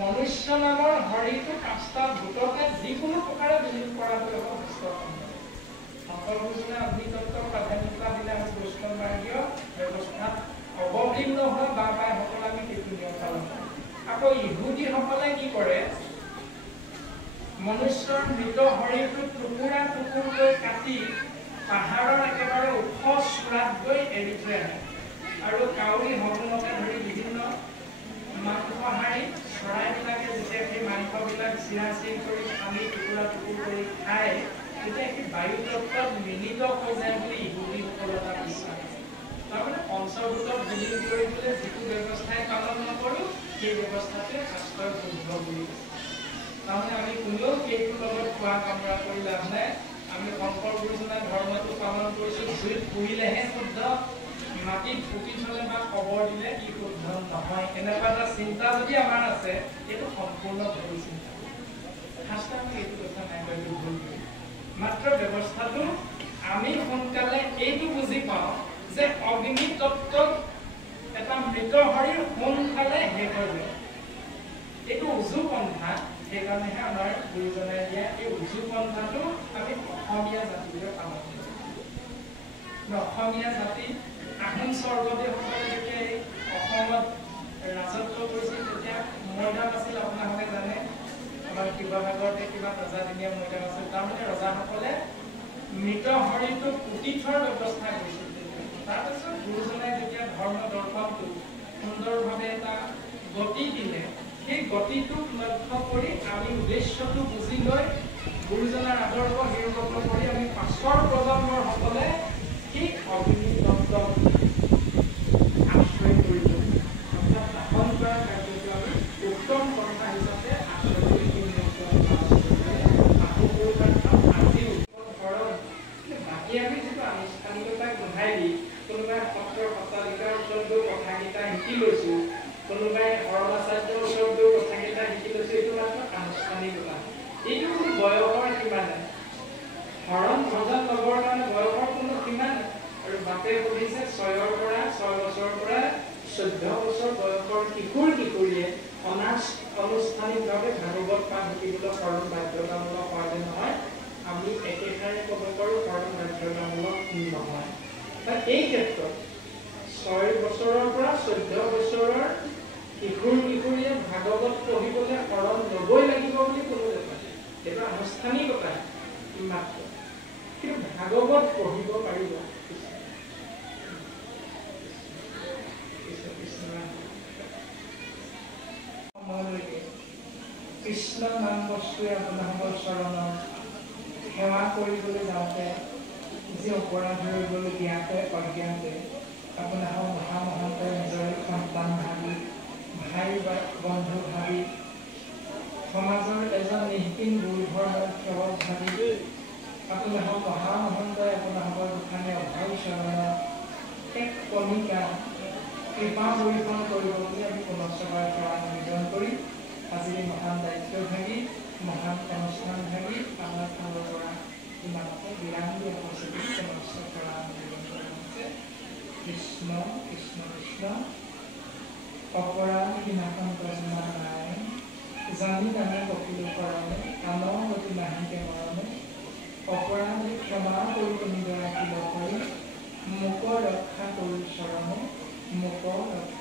মনুষ্য নামৰ হৰিটো পাঁচটা ভূততে যিকোনো প্ৰকাৰে বিলীন কৰাটো হ'ব বিষ্ণু সকল বুজিলে অগ্নিতত্ত্বক প্ৰাধান্যতা দিলে আমি বৈষ্ণৱ মাৰ্গীয় ব্যৱস্থাত অৱতীৰ্ণ হোৱা বা সকল আমি সেইটো নিয়ম পালন কৰোঁ। আকৌ ইহুদীসকলে কি কৰে, মনুষ্যৰ মৃত শৰীৰটো টুকুৰা টুকুৰকৈ কাটি পাহাৰৰ একেবাৰে ওখ চূড়াত গৈ এৰি থৈ আহে আৰু কাউৰী হগুনকে ধৰি বিভিন্ন মাংসহাৰী চৰাইবিলাকে যেতিয়া সেই মাংসবিলাক চিৰা-চিৰি কৰি আমি টুকুৰা টুকুৰ কৰি খায় তেতিয়া সেই বায়ু তত্ত্বত মিলিত হৈ যায় বুলি ইহুদীসকলৰ এটা বিশ্বাস আছে। তাৰমানে পঞ্চভূতক বিলীন কৰিবলৈ যিটো ব্যৱস্থাই পালন নকৰোঁ সেই ব্যৱস্থাটোৱে শাস্ত্ৰৰ শুদ্ধ বুলি কৈছে। তাৰমানে আমি কোনেও সেইটোৰ লগত খোৱা কামৰা কৰি লাভ নাই। আমি শংকৰ গুৰুজনাৰ ধৰ্মটো পালন কৰিছোঁ, জুইত পুৰিলেহে শুদ্ধ, মাটিত পুতি থলে বা কবৰ দিলে ই শুদ্ধ নহয়, এনেকুৱা এটা চিন্তা যদি আমাৰ আছে এইটো সম্পূৰ্ণ ভুল চিন্তা। শাস্ত্ৰত আমি এইটো কথা নাই এইটো ভুল কৰি মাত্ৰ ব্যৱস্থাটো আমি সোনকালে এইটো বুজি পাওঁ যে অগ্নি তত্ত্বত এটা মৃত শৰীৰ সোনকালে শেষ হৈ যায়। এইটো উজু পন্থা, সেইকাৰণেহে আমাৰ গুৰুজনাই দিয়া এই উজু পন্থাটো আমি অসমীয়া জাতিৰে পালন কৰোঁ। অসমীয়া জাতি আহোম স্বৰ্গদেউসকলে যেতিয়া অসমত ৰাজত্ব কৰিছিল তেতিয়া মৈদাম আছিল, আপোনালোকে জানে আমাৰ শিৱসাগৰতে কিবা ৰজাদিনীয়া মৈদাম আছিল। তাৰমানে ৰজাসকলে মৃত শৰীৰটো পুতি থোৱাৰ ব্যৱস্থা কৰিছিল। তাৰপিছত গুৰুজনাই যেতিয়া ধৰ্ম দৰ্শনটো সুন্দৰভাৱে এটা গতি দিলে, সেই গতিটোক লক্ষ্য কৰি আমি উদ্দেশ্যটো বুজি লৈ গুৰুজনাৰ আদৰ্শ শিৰোগত কৰি আমি পাছৰ প্ৰজন্মৰ সকলে সেই অগ্নি তত্ত্বক আশ্ৰয় কৰিব, অৰ্থাৎ দাহন কৰাৰ কাৰ্যটো আমি উত্তম কথা হিচাপে আশ্ৰয় কৰি বাকী আমি যিটো আনুষ্ঠানিকতাক বঢ়াই দি কোনোবাই সত্ৰৰ সত্ৰাধিকাৰ ওচৰত গৈ কথাকেইটা শিকি লৈছোঁ, কোনোবাই শৰণাচাৰ্যৰ ওচৰত গৈ কথাকেইটা শিকি লৈছোঁ, এইটো মাত্ৰ আনুষ্ঠানিকতা। এইটো কোনো বয়সৰ সীমা নাই। শৰণ ভজন ল'বৰ কাৰণে বয়সৰ কোনো সীমা নাই। আৰু বাপে সুধিছে 6 বছৰৰ পৰা 14 বছৰ বয়সৰ কিশোৰীয়ে আনুষ্ঠানিকভাৱে ভাগৱত পাঠ শিকিবলৈ শৰণ বাধ্যতামূলক হোৱালে নহয়। আমি একেষাৰে ক'ব পাৰোঁ শৰণ বাধ্যতামূলক নহয়। এই ক্ষেত্ৰত 6 বছৰৰ পৰা 14 বছৰৰ কিশোৰীয়ে ভাগৱত পঢ়িবলৈ শৰণ ল'বই লাগিব বুলি কোনো কথা নাই। এইটো আনুষ্ঠানিকতা মাত্ৰ, কিন্তু ভাগৱত পঢ়িব পাৰিব। কৃষ্ণ নাম বস্তুৱে আপোনালোকৰ চৰণৰ সেৱা কৰিবলৈ যাওঁতে যি অপৰাধ হৈ গ'ল জ্ঞাতে অজ্ঞাতে, আপোনালোকৰ মহামহন্তই নিজৰে সন্তান ভাবি, ভাই বন্ধু ভাবি, সমাজৰ এজন নিষ্কিন গুৰুধৰ্মৰ সেৱক ভাবি, আপোনালোকৰ মহামহন্তই আপোনালোকৰ দুখানে অভয় চৰণৰ এক কণিকা কৃপা পৰিপূৰ্ণ কৰিব বুলি আমি পুনশ্চবাৰ সেৱা নিবেদন কৰি আজিৰ মহান দায়িত্ব ভাগি, মহান অনুষ্ঠান ভাগি আমাৰ ফালৰ পৰা ইমানতে বিৰাম দিয়া হৈছে। কৃষ্ণ কৃষ্ণ কৃষ্ণ অপৰাধ বিনাশন্ত যিমান নাই, জানি জানি কপিলো কাৰণে আনগতি নাহিকে মৰণে, অপৰাধ ক্ষমা কৰি নিজৰ ৰাখিব কৰি মোক ৰক্ষা কৰি চৰণে, মোক ৰক্ষা